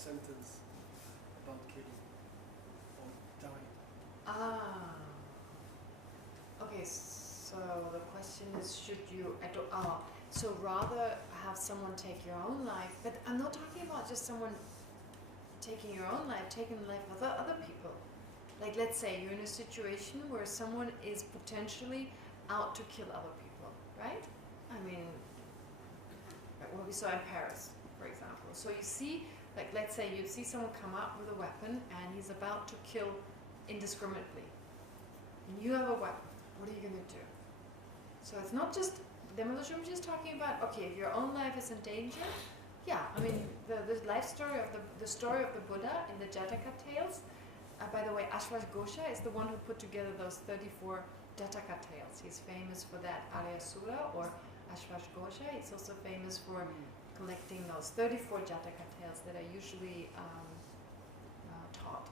sentence about killing or dying. Ah. Okay, so the question is, should you, so rather have someone take your own life, but I'm not talking about just someone taking your own life, taking the life of other people. Like, let's say you're in a situation where someone is potentially out to kill other people, right? I mean, what we saw in Paris, for example. So you see, like, let's say you see someone come out with a weapon and he's about to kill indiscriminately. And you have a weapon. What are you going to do? So it's not just, Demolition was just talking about, okay, if your own life is in danger, yeah, I mean, the life story of the story of the Buddha in the Jataka tales, by the way, Ashvash Ghosha is the one who put together those 34 Jataka tales. He's famous for that, Aryasura or Ashvash Ghosha. He's also famous for collecting those 34 Jataka tales that are usually taught.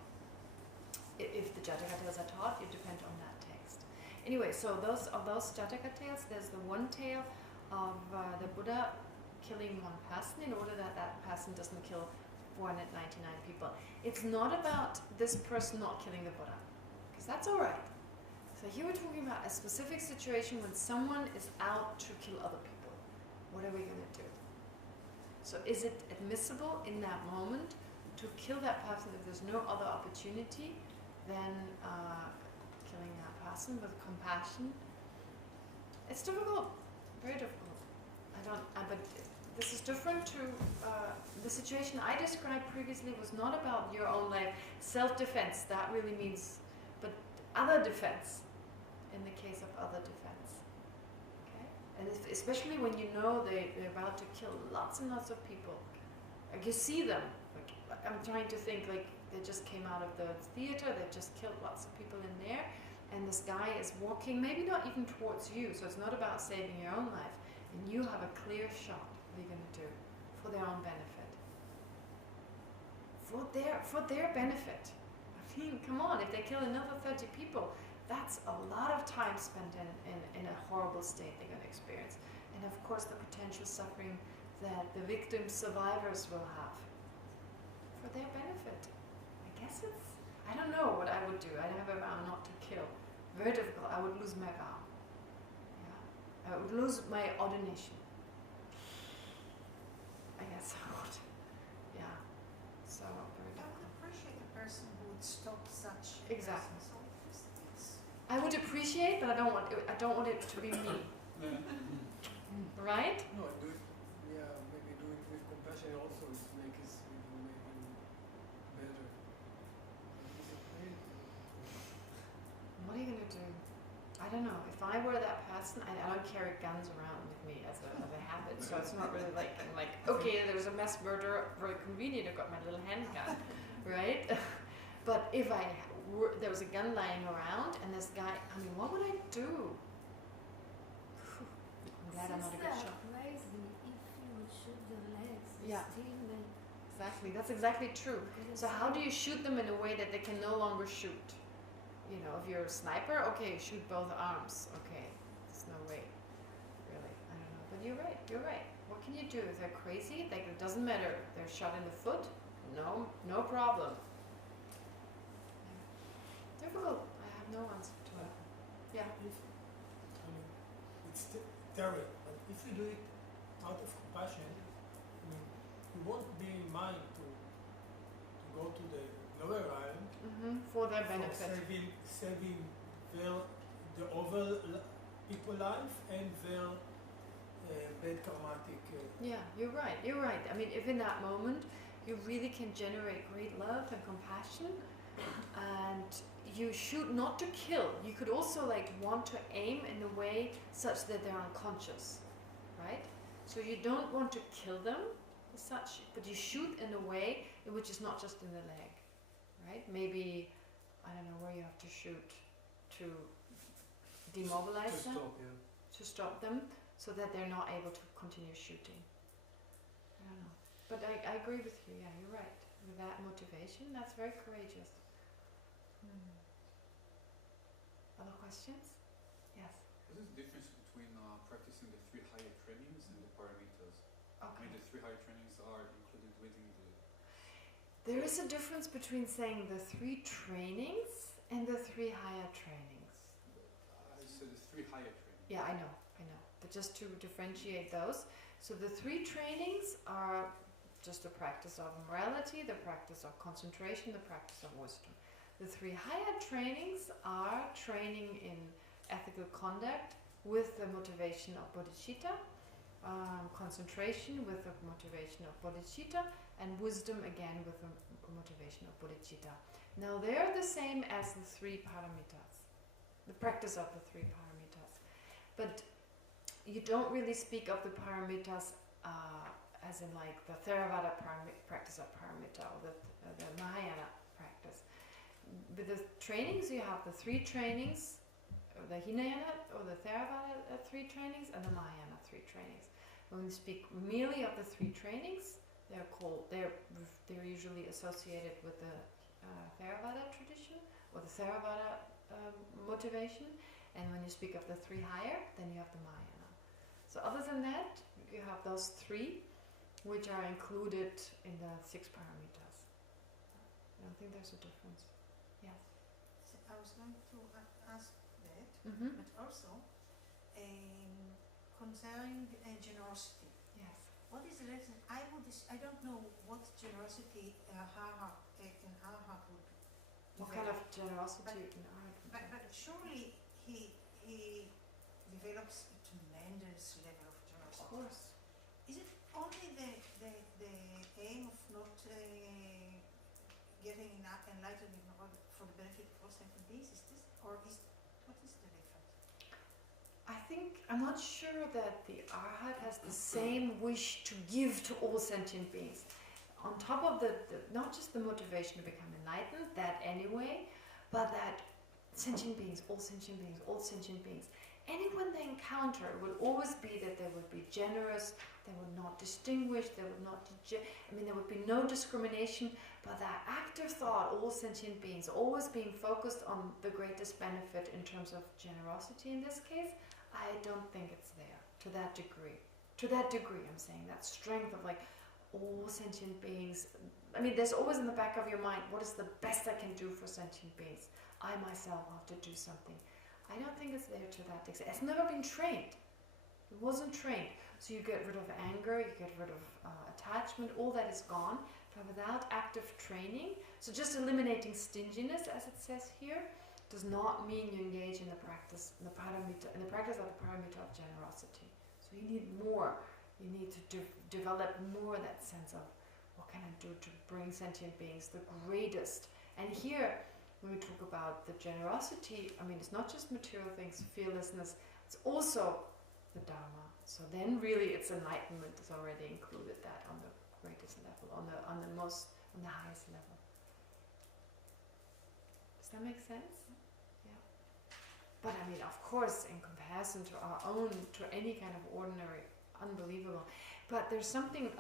If the Jataka tales are taught, it depends on that text. Anyway, so of those Jataka tales, there's the one tale of the Buddha killing one person in order that that person doesn't kill 499 people. It's not about this person not killing the Buddha, because that's all right. So here we're talking about a specific situation when someone is out to kill other people. What are we going to do? So is it admissible in that moment to kill that person if there's no other opportunity than killing that person with compassion? It's difficult, very difficult. But this is different to the situation I described previously was not about your own life, self-defense, that really means, but other defense, in the case of other defense. Okay? And especially when you know they're about to kill lots and lots of people. Like you see them, like, I'm trying to think, like they just came out of the theater, they've just killed lots of people in there, and this guy is walking, maybe not even towards you, so it's not about saving your own life, and you have a clear shot. What are you going to do? For their own benefit. For their benefit. I mean, come on, if they kill another 30 people, that's a lot of time spent in a horrible state they're going to experience. And of course the potential suffering that the victims, survivors will have. For their benefit. I guess it's, I don't know what I would do. I'd have a vow not to kill. Very difficult. I would lose my vow. Yeah. I would lose my ordination. I guess I would. Yeah. So very I would appreciate a person who would stop such. Exactly. So it's I would appreciate, but I don't want it to be me. Right? No, do it, yeah, maybe do it with compassion also to make it maybe better. What are you going to do? I don't know. If I were that person, I don't carry guns around with me as a habit, so it's not really like, I'm like, okay, there was a mass murder, very convenient, I've got my little handgun, right? But if there was a gun lying around and this guy, I mean, what would I do? I'm glad I'm not a good shot. Crazy if you would shoot their legs. Yeah. Still they Exactly, that's exactly true. So how do you shoot them in a way that they can no longer shoot? You know, if you're a sniper, okay, shoot both arms. Okay, there's no way. Really, I don't know. But you're right. What can you do? If they're crazy, like, it doesn't matter. They're shot in the foot, no problem. Yeah. Difficult. I have no answer to it. Yeah. It's terrible, but if you do it out of compassion, you won't be in mind to go to the lower realm For their for benefit. saving the overall people life and their bad karmatic. Yeah, you're right. I mean, if in that moment you really can generate great love and compassion, and you shoot not to kill. You could also like want to aim in a way such that they're unconscious, right? So you don't want to kill them as such, but you shoot in a way in which is not just in the leg, right? Maybe, I don't know where you have to shoot to demobilize them, to stop them, so that they're not able to continue shooting. I don't know. But I agree with you, yeah, you're right. With that motivation, that's very courageous. Other questions? Yes. What is the difference between practicing the 3 higher trainings and the paramitas? I Okay. mean, the 3 higher trainings are included within the... There is a difference between saying the 3 trainings and the 3 higher trainings. So the 3 higher trainings. Yeah, I know. But just to differentiate those. So the 3 trainings are just the practice of morality, the practice of concentration, the practice of wisdom. The 3 higher trainings are training in ethical conduct with the motivation of bodhicitta, concentration with the motivation of bodhicitta, and wisdom again with the motivation of bodhicitta. Now they're the same as the 3 paramitas, the practice of the 3 paramitas. But you don't really speak of the paramitas as in like the Theravada practice of paramita or the Mahayana practice. With the trainings, you have the 3 trainings, the Hinayana or the Theravada 3 trainings and the Mahayana 3 trainings. When we speak merely of the 3 trainings, they're usually associated with the Theravada tradition or the Theravada motivation. And when you speak of the 3 higher, then you have the Mahayana. So other than that, you have those 3 which are included in the 6 paramitas. I don't think there's a difference. Yes. So I was going to ask that, Mm-hmm. but also concerning generosity. Yes. What is the lesson? I don't know what generosity in Arhat would be. What kind of generosity in art? But surely he develops a tremendous level of generosity. Of course. Is it only the aim of not getting enlightened in order for the benefit of all sentient beings? Is this, or what is the difference? I'm not sure that the Arhat has the same wish to give to all sentient beings. On top of the not just the motivation to become enlightened, that anyway, but that sentient beings, all sentient beings, all sentient beings, anyone they encounter would always be that they would be generous, they would not distinguish, they would not, there would be no discrimination, but that active thought, all sentient beings, always being focused on the greatest benefit in terms of generosity in this case, I don't think it's there to that degree. To that degree, I'm saying, that strength of like, all sentient beings. There's always in the back of your mind, what is the best I can do for sentient beings? I myself have to do something. I don't think it's there to that extent. It's never been trained. It wasn't trained. So you get rid of anger, you get rid of attachment, all that is gone. But without active training, so just eliminating stinginess, as it says here, does not mean you engage in the practice, in the practice of the paramita of generosity. So you need more. You need to develop more that sense of what can I do to bring sentient beings the greatest. And here, when we talk about the generosity, it's not just material things, fearlessness, it's also the Dharma. So then really it's enlightenment is already included that on the greatest level, on the highest level. Does that make sense? Yeah. But of course, in comparison to our own, to any kind of ordinary, unbelievable. But there's something,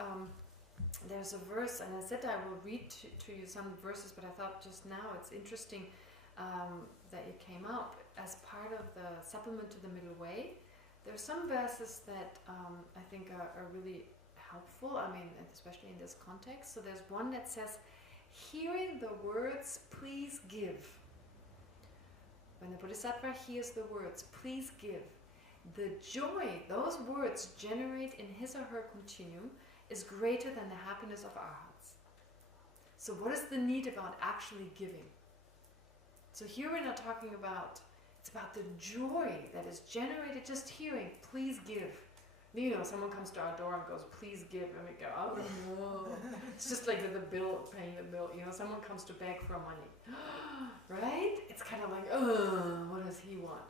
there's a verse, and I said I will read to you some verses, but I thought just now it's interesting that it came up as part of the supplement to the Middle Way. There are some verses that I think are really helpful, especially in this context. So there's one that says, hearing the words, please give. When the Bodhisattva hears the words, please give, the joy those words generate in his or her continuum is greater than the happiness of arhats. So what is the need about actually giving? So here we're not talking about, it's about the joy that is generated just hearing, please give. Someone comes to our door and goes, please give, and we go, oh no. It's just like with the bill, paying the bill, someone comes to beg for money. Right? It's kind of like, oh, what does he want?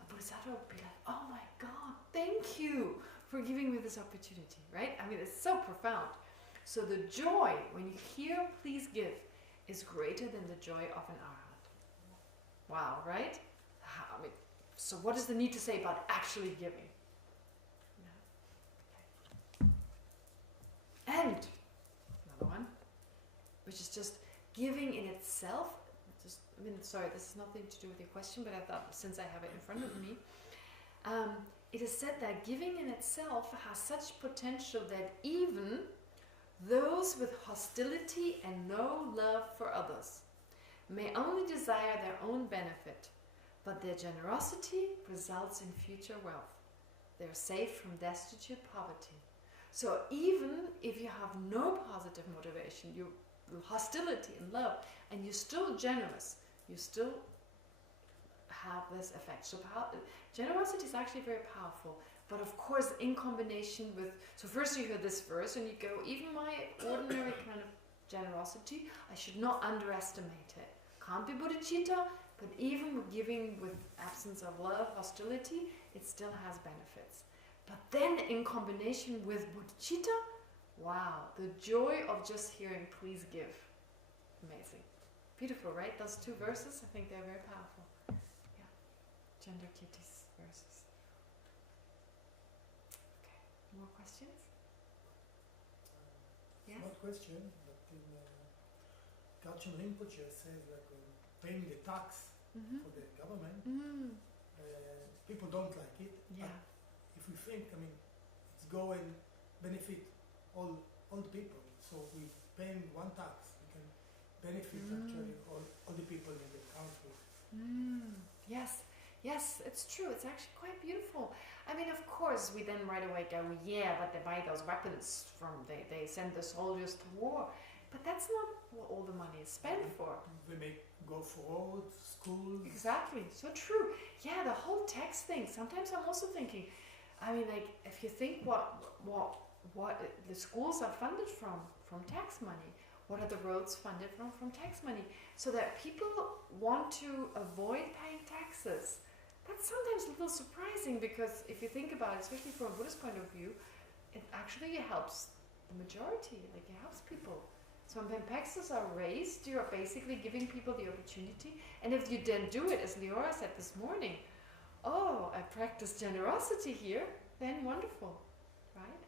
A Bodhisattva would be like, oh my God, thank you for giving me this opportunity, right? It's so profound. So the joy, when you hear please give, is greater than the joy of an arhat. Wow, right? So what is the need to say about actually giving? And another one, which is just giving in itself. Sorry, this has nothing to do with your question, but I thought since I have it in front of me, it is said that giving in itself has such potential that even Those with hostility and no love for others may only desire their own benefit, but their generosity results in future wealth. They are safe from destitute poverty. So even if you have no positive motivation, you hostility and love, and you're still generous, you still have this effect. So generosity is actually very powerful. But of course, in combination with, so first you hear this verse and you go, even my ordinary kind of generosity, I should not underestimate it. Can't be bodhicitta, but even giving with absence of love, hostility, it still has benefits. But then in combination with bodhicitta, wow, the joy of just hearing, please give. Amazing. Beautiful, right? Those two verses, I think they're very powerful. Yeah. Gender kitties verses. Okay. More questions? Yes? Not question, but in Kachin Rinpoche says like when paying the tax for the government, people don't like it. Yeah. If we think, I mean, it's go and benefit all the people. So we paying one tax, we can benefit actually all the people in the country. Yes, yes, it's true. It's actually quite beautiful. I mean, of course, we then right away go, yeah, but they buy those weapons from, they send the soldiers to war. But that's not what all the money is spent for. We make go for roads, schools. Exactly, so true. Yeah, the whole tax thing. Sometimes I'm also thinking, I mean, like, if you think what the schools are funded from tax money, what are the roads funded from tax money? So that people want to avoid paying taxes. That's sometimes a little surprising, because if you think about it, especially from a Buddhist point of view, it actually helps the majority, like it helps people. So when taxes are raised, you're basically giving people the opportunity. And if you then do it, as Leora said this morning, oh, I practice generosity here, then wonderful, right?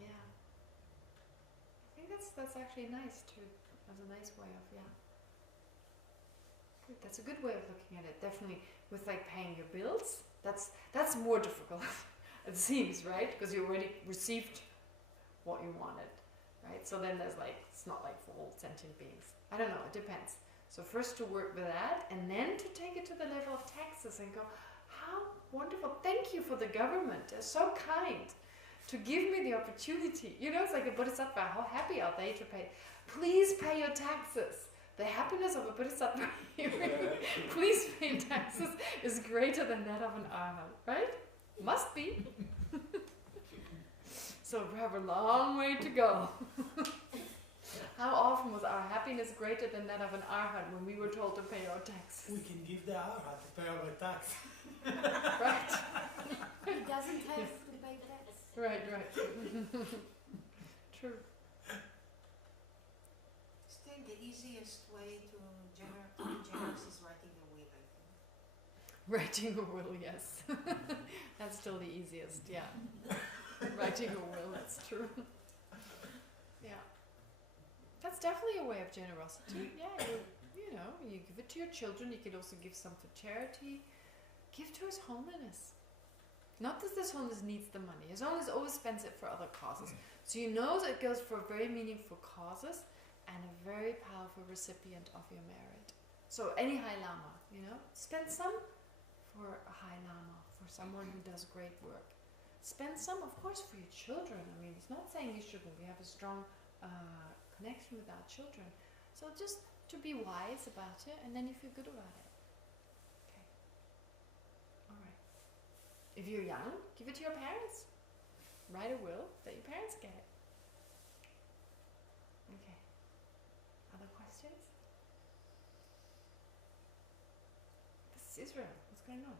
Yeah. I think that's actually nice too. That's a nice way of, yeah. Good. That's a good way of looking at it. Definitely with like paying your bills, that's more difficult, it seems, right? Because you already received what you wanted. Right? So then there's like, it's not like for all sentient beings. I don't know, it depends. So first to work with that, and then to take it to the level of taxes and go, how wonderful, thank you for the government, they're so kind to give me the opportunity. You know, it's like a bodhisattva, how happy are they to pay? Please pay your taxes. The happiness of a bodhisattva please pay taxes is greater than that of an arhat, right? Must be. So we have a long way to go. How often was our happiness greater than that of an arhat when we were told to pay our taxes? We can give the arhat to pay our tax. Right. He doesn't have to pay tax. Right. True. Still, the easiest way to be generous is writing a will, I think. Writing a will, yes. That's still the easiest, yeah. Writing a will, that's true. Yeah. That's definitely a way of generosity. Yeah, you know, you give it to your children, you could also give some for charity. Give to His Holiness. Not that His Holiness needs the money. His Holiness always spends it for other causes. So you know that it goes for very meaningful causes and a very powerful recipient of your merit. So any High Lama, you know, spend some for a High Lama, for someone who does great work. Spend some, of course, for your children. I mean, it's not saying you shouldn't. We have a strong connection with our children. So just to be wise about it, and then you feel good about it. Okay. All right. If you're young, give it to your parents. Write a will that your parents get it. Okay. Other questions? This is Israel. What's going on?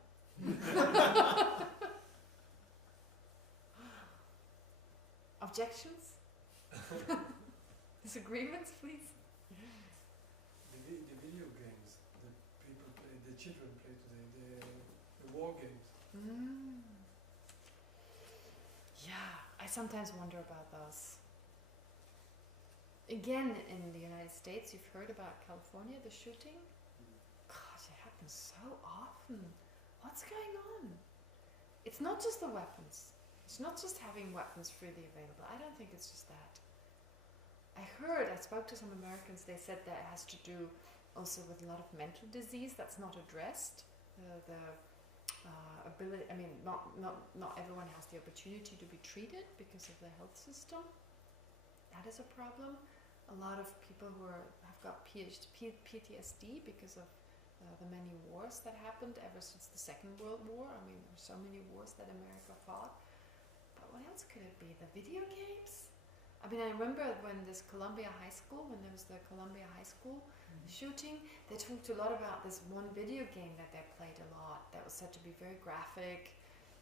Objections? Disagreements, please? The video games that people play, the children play today, the war games. Yeah, I sometimes wonder about those. Again, in the United States, you've heard about California, the shooting? Gosh, it happens so often. What's going on? It's not just the weapons. It's not just having weapons freely available. I don't think it's just that. I spoke to some Americans, they said that it has to do also with a lot of mental disease that's not addressed. The ability, I mean, not everyone has the opportunity to be treated because of the health system. That is a problem. A lot of people who have got PTSD because of the many wars that happened ever since the Second World War. I mean, there's so many wars that America fought. But what else could it be? The video games? I mean, I remember when this Columbia High School, when there was the Columbia High School shooting, they talked a lot about this one video game that they played a lot that was said to be very graphic,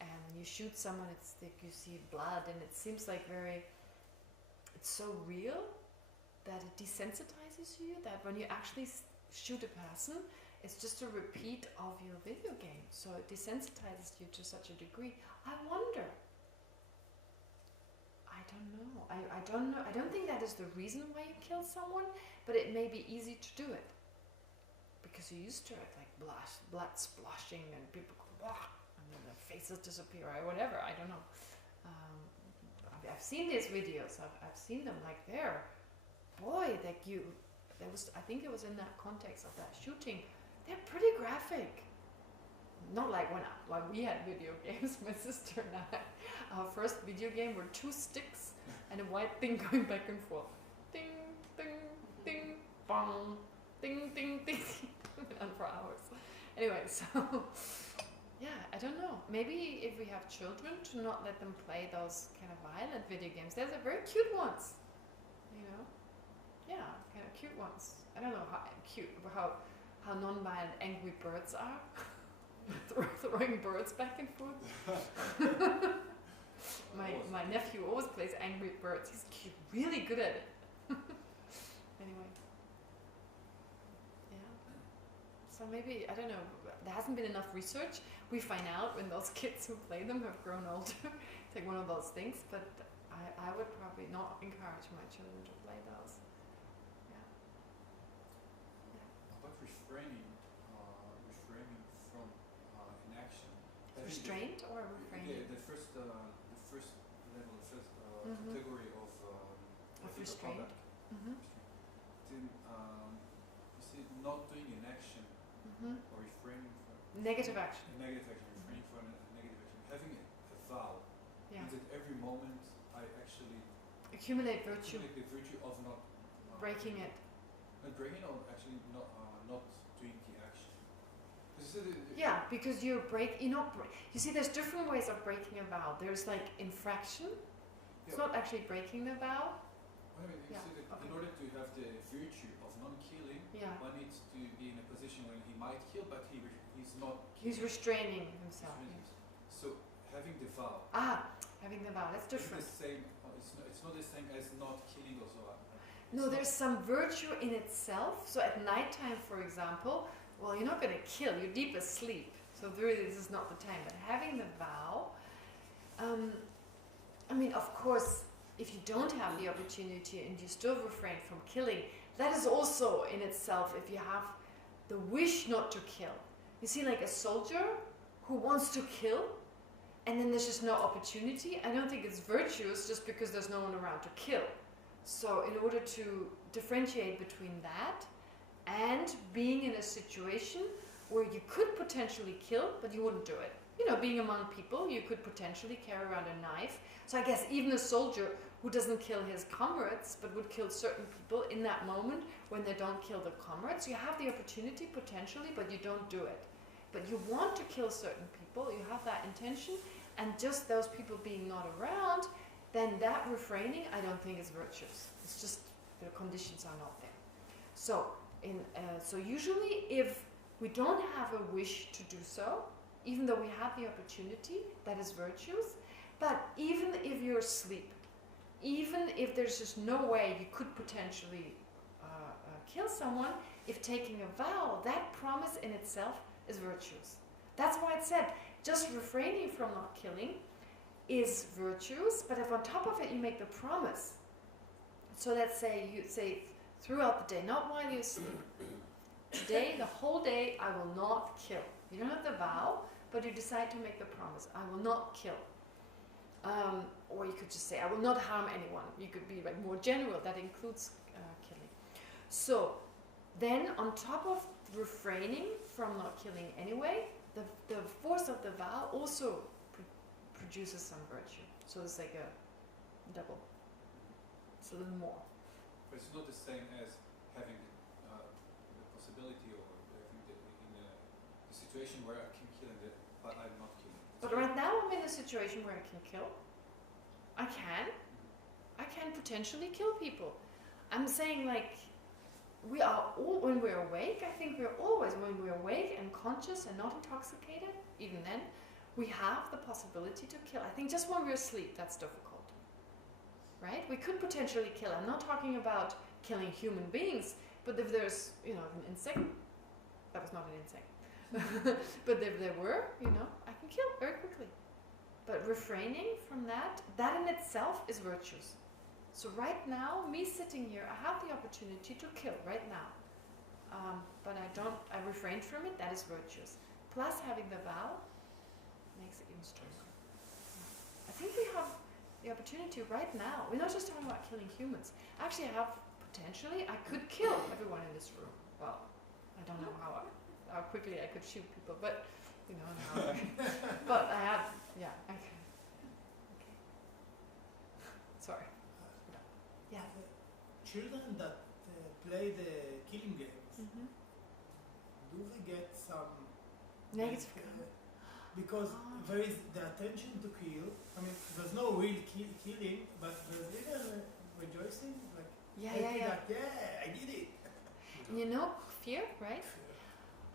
and when you shoot someone, it's like you see blood, and it seems like it's so real that it desensitizes you, that when you actually shoot a person, it's just a repeat of your video game. So it desensitizes you to such a degree. I wonder. I don't know. I don't know. I don't think that is the reason why you kill someone, but it may be easy to do it because you're used to it, like blood splashing and people go, "Wah," and then their faces disappear or whatever. I don't know. I've seen these videos. I've seen them like there. Boy, I think it was in that context of that shooting. They're pretty graphic. Not like when we had video games, my sister and I. Our first video game were 2 sticks and a white thing going back and forth. Ding, ding, ding, bong, ding, ding, ding. Went on for hours. Anyway, so yeah, I don't know. Maybe if we have children, to not let them play those kind of violent video games. There's a very cute ones, you know. Yeah, kind of cute ones. I don't know how non-violent Angry Birds are. Throwing birds back and forth. my nephew always plays Angry Birds. He's cute, really good at it. Anyway, yeah. So maybe, I don't know, there hasn't been enough research. We find out when those kids who play them have grown older. It's like one of those things, but I would probably not encourage my children to play those. Yeah. About refraining from inaction. Restraint or refraining? Yeah, the first level, Mhm. category of restraint. conduct. Mm-hmm. Then, you see, not doing an action Mm-hmm. or refraining from Negative action. a negative action, refraining from a negative action, having a vow Yeah. means that every moment I actually Accumulate virtue. accumulate the virtue of not Breaking it. not breaking, or actually not doing the action. Because you see Yeah, because you see, there's different ways of breaking a vow. There's like infraction. It's Yeah. not actually breaking the vow. I mean, you Yeah, see that okay. in order to have the virtue of non-killing, Yeah. one needs to be in a position when he might kill, but he's not. He's restraining himself. restraining Yes. himself. So having the vow. Having the vow. That's It's different. the same. It's not the same as not killing or so on. No, there's some virtue in itself. So at nighttime, for example, well, you're not going to kill. You're deep asleep. So really, this is not the time. But having the vow, I mean, of course, if you don't have the opportunity and you still refrain from killing, that is also in itself, if you have the wish not to kill. You see, like a soldier who wants to kill, and then there's just no opportunity. I don't think it's virtuous just because there's no one around to kill. So in order to differentiate between that and being in a situation where you could potentially kill, but you wouldn't do it. You know, being among people, you could potentially carry around a knife. So I guess even a soldier who doesn't kill his comrades, but would kill certain people in that moment when they don't kill the comrades, you have the opportunity potentially, but you don't do it. But you want to kill certain people, you have that intention, and just those people being not around, then that refraining, I don't think is virtuous. It's just the conditions are not there. So, so usually if we don't have a wish to do so, even though we have the opportunity, that is virtuous. But even if you're asleep, even if there's just no way you could potentially kill someone, if taking a vow, that promise in itself is virtuous. That's why it said, just refraining from not killing is virtuous, but if on top of it you make the promise, so let's say you say throughout the day, not while you sleep, today, the whole day, I will not kill. You don't have the vow, but you decide to make the promise, I will not kill. Or you could just say, I will not harm anyone. You could be like more general. That includes killing. So then on top of refraining from not killing anyway, the force of the vow also produces some virtue. So it's like a double. It's a little more. But it's not the same as having the possibility or having in a situation where I can kill but I'm not killing. But right now I'm in a situation where I can kill. I can potentially kill people. I'm saying like, we are all, when we're awake, I think we're always, when we're awake and conscious and not intoxicated, even then, we have the possibility to kill. I think just when we're asleep, that's difficult. Right? We could potentially kill. I'm not talking about killing human beings, but if there's, you know, an insect, that was not an insect. But if there were, you know, I can kill very quickly. But refraining from that in itself is virtuous. So right now, me sitting here, I have the opportunity to kill right now. But I refrained from it, that is virtuous. Plus having the vow makes it even stronger. I think we have the opportunity right now. We're not just talking about killing humans. Actually, I have potentially, I could kill everyone in this room. Well, I don't know how quickly I could shoot people, but you know, but I have, yeah, I can. Okay. Sorry. Yeah. Children that play the killing games, do they get some negative? Because there is the attention to kill. I mean, there's no real killing, but there's even rejoicing, like that, yeah, I did it. You know, fear, right?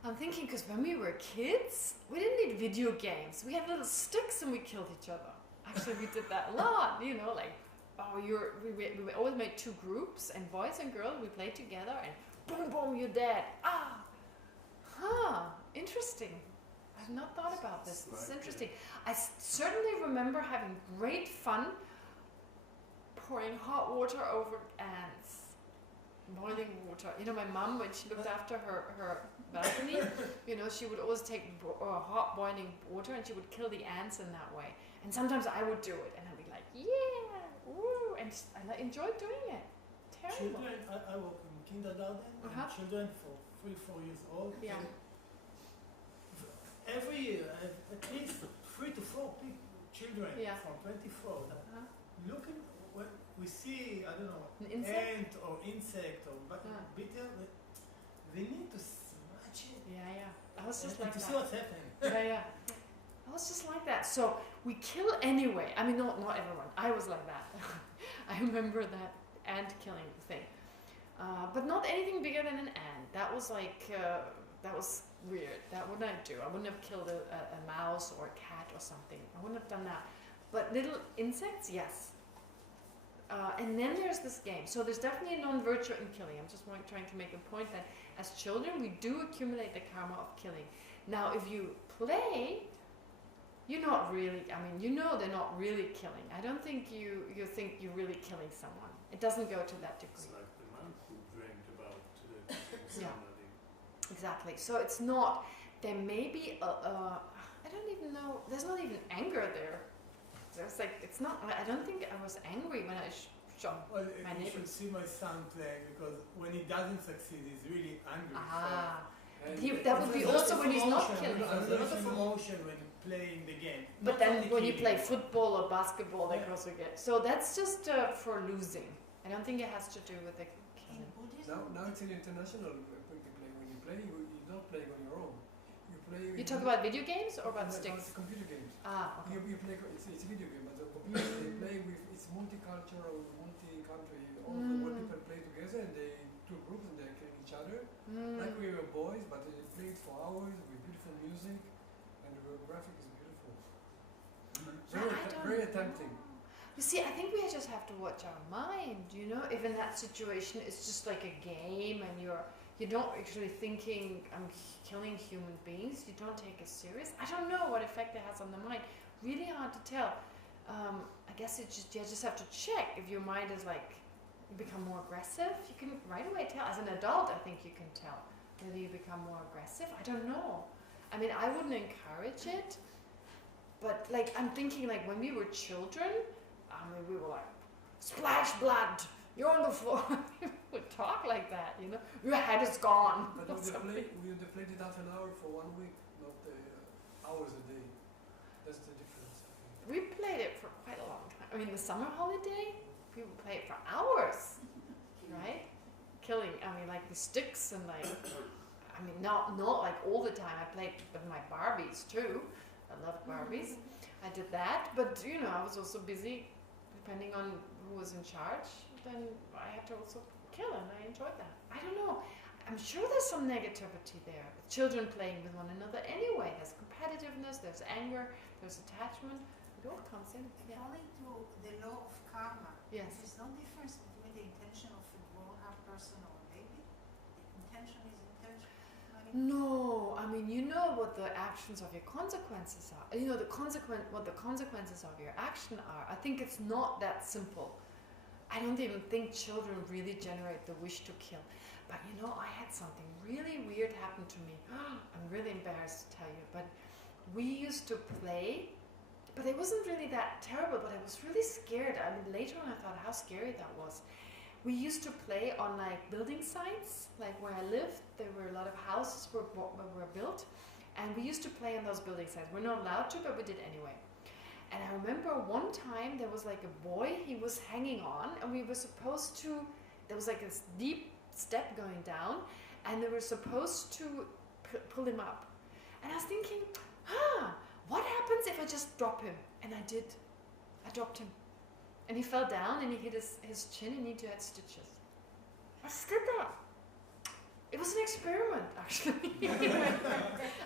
I'm thinking because when we were kids, we didn't need video games. We had little sticks and we killed each other. Actually, we did that a lot. You know, like, oh, we always made two groups, and boys and girls, we played together, and boom, boom, you're dead. Ah, interesting. I've not thought about this. This is interesting. I certainly remember having great fun pouring hot water over ants, boiling water. You know, my mom, when she looked after her balcony, you know, she would always take hot boiling water and she would kill the ants in that way. And sometimes I would do it, and I'd be like, yeah, woo, and I enjoyed doing it. Terrible. Children, I work in kindergarten, and children for 3-4 years old. Yeah. Every year, at least 3 to 4 children from 24 that looking when we see, I don't know, an ant or insect or beetle, they need to smash it. Yeah. I was just like to that. see what's happening. Yeah. I was just like that. So we kill anyway. I mean, not everyone. I was like that. I remember that ant killing thing. But not anything bigger than an ant. That was like, that was weird. That wouldn't I do. I wouldn't have killed a mouse or a cat or something. I wouldn't have done that. But little insects, yes. And then there's this game. So there's definitely a non-virtue in killing. I'm just trying to make a point that as children, we do accumulate the karma of killing. Now, if you play, you're not really, I mean, you know they're not really killing. I don't think you think you're really killing someone. It doesn't go to that degree. It's like the monk who dreamed about somebody. Exactly. So it's not, there may be I don't even know, there's not even anger there. There's like, it's not, I don't think I was angry when I shot Well, my you neighbor. should see my son playing, because when he doesn't succeed, he's really angry. That would be also when he's not killing. There's a lot of emotion when playing the game. But then when you play football or basketball, they also get. So that's just for losing. I don't think it has to do with the killing. Now it's an international play. When you play, you're not playing on your own. You play. You talk about video games or about sticks? Computer games. Okay. You play. It's a video game, but the computer they play with. It's multicultural, multi-country. All the world people play together, and they two groups, and they're killing each other. Like we were boys, but they play it for hours with beautiful music, and the graphic is beautiful. Very tempting. You see, I think we just have to watch our mind, you know? If in that situation it's just like a game and you're not actually thinking, I'm killing human beings, you don't take it serious. I don't know what effect it has on the mind. Really hard to tell. I guess you just have to check if your mind is like, you become more aggressive. You can right away tell. As an adult, I think you can tell whether you become more aggressive. I don't know. I mean, I wouldn't encourage it. But like I'm thinking like when we were children, I mean we were like, splash blood, you're on the floor. We would talk like that, you know. Your head is gone. But we would have played it half an hour for 1 week, not hours a day. That's the difference, I think. We played it for quite a long time. I mean, the summer holiday, we would play it for hours, right? Killing, I mean, like the sticks and like, I mean, not like all the time. I played with my Barbies too. I loved Barbies. I did that, but you know, I was also busy, depending on who was in charge. Then I had to also kill, and I enjoyed that. I don't know. I'm sure there's some negativity there. Children playing with one another anyway. There's competitiveness, there's anger, there's attachment. It all comes in. Yeah. According to the law of karma, Yes. there's no difference between the intention of a grown-up person or a baby. The intention is intention. I mean, No, I mean, you know what the actions of your consequences are. You know what the consequences of your action are. I think it's not that simple. I don't even think children really generate the wish to kill. But you know, I had something really weird happen to me. I'm really embarrassed to tell you, but we used to play, but it wasn't really that terrible, but I was really scared. I mean, later on I thought how scary that was. We used to play on like building sites, like where I lived, there were a lot of houses were built, and we used to play on those building sites. We're not allowed to, but we did anyway. And I remember one time there was like a boy, he was hanging on, and we were supposed to, there was like this deep step going down, and they were supposed to pull him up. And I was thinking, what happens if I just drop him? And I did. I dropped him. And he fell down and he hit his chin and he had stitches. I just did that. It was an experiment, actually.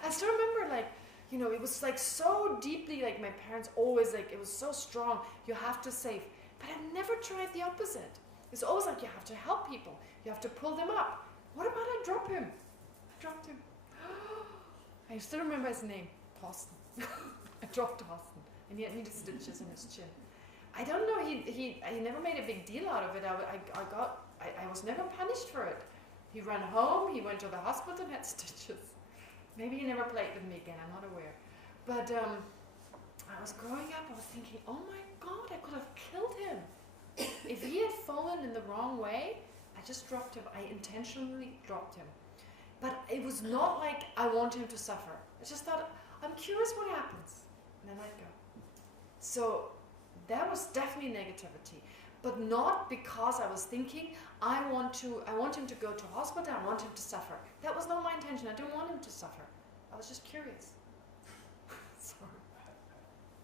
I still remember, like, you know, it was like so deeply, like my parents always, like, it was so strong, you have to save. But I never tried the opposite. It's always like you have to help people. You have to pull them up. What about I drop him? I dropped him. I still remember his name, Thorsten. I dropped Thorsten, and he had needed stitches in his chin. I don't know. He never made a big deal out of it. I was never punished for it. He ran home. He went to the hospital and had stitches. Maybe he never played with me again. I'm not aware. But I was growing up. I was thinking, oh my God, I could have killed him. If he had fallen in the wrong way, I just dropped him. I intentionally dropped him. But it was not like I want him to suffer. I just thought, I'm curious what happens. And then I'd go. So that was definitely negativity. But not because I was thinking, I want him to go to hospital, I want him to suffer. That was not my intention. I didn't want him to suffer. I was just curious. Sorry.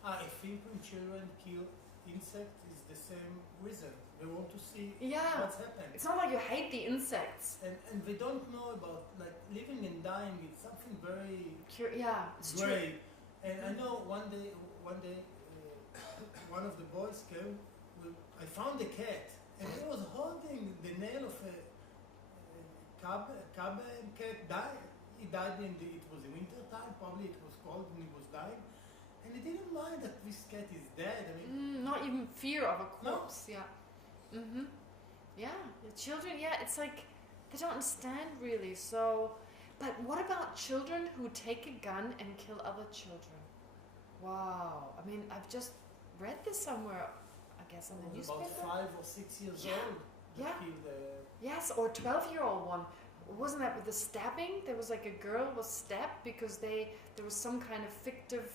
I think when children kill insects, it's the same reason. They want to see what's happening. It's not like you hate the insects. And they don't know about, like, living and dying. It's something very It's gray. And I know one day, one of the boys came. I found a cat, and he was holding the nail of a cub cat. He died it was the winter time. Probably it was cold and he was dying. And he didn't mind that this cat is dead. I mean, not even fear of a corpse. No. Yeah. Yeah, the children, it's like they don't understand really. So, but what about children who take a gun and kill other children? Wow. I mean, I've just read this somewhere, I guess, on the newspaper. About 5 or 6 years old. Yes, or 12-year-old one. Wasn't that with the stabbing? There was like a girl was stabbed because there was some kind of fictive,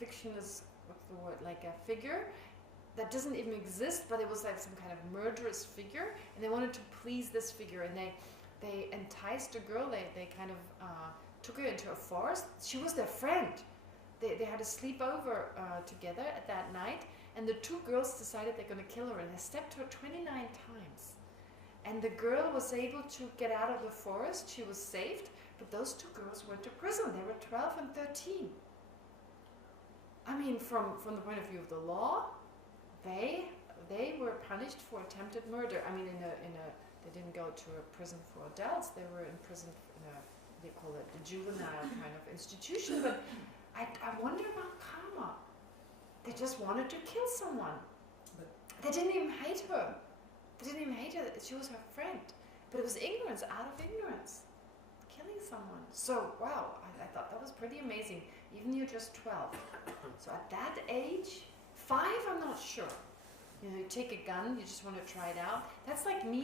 fictionist, what's the word, like a figure that doesn't even exist, but it was like some kind of murderous figure, and they wanted to please this figure, and they enticed a girl. They kind of took her into a forest. She was their friend. They had a sleepover together at that night, and the two girls decided they're going to kill her, and they stabbed her 29 times. And the girl was able to get out of the forest. She was saved, but those two girls went to prison. They were 12 and 13. I mean, from the point of view of the law, they were punished for attempted murder. I mean, they didn't go to a prison for adults. They were in prison in a, they call it the juvenile kind of institution. But I wonder about karma. They just wanted to kill someone. They didn't even hate her. They didn't even hate her. She was her friend. But it was ignorance, out of ignorance. Killing someone. So, wow, I thought that was pretty amazing. Even you're just 12. So at that age, 5, I'm not sure. You know, you take a gun, you just want to try it out. That's like me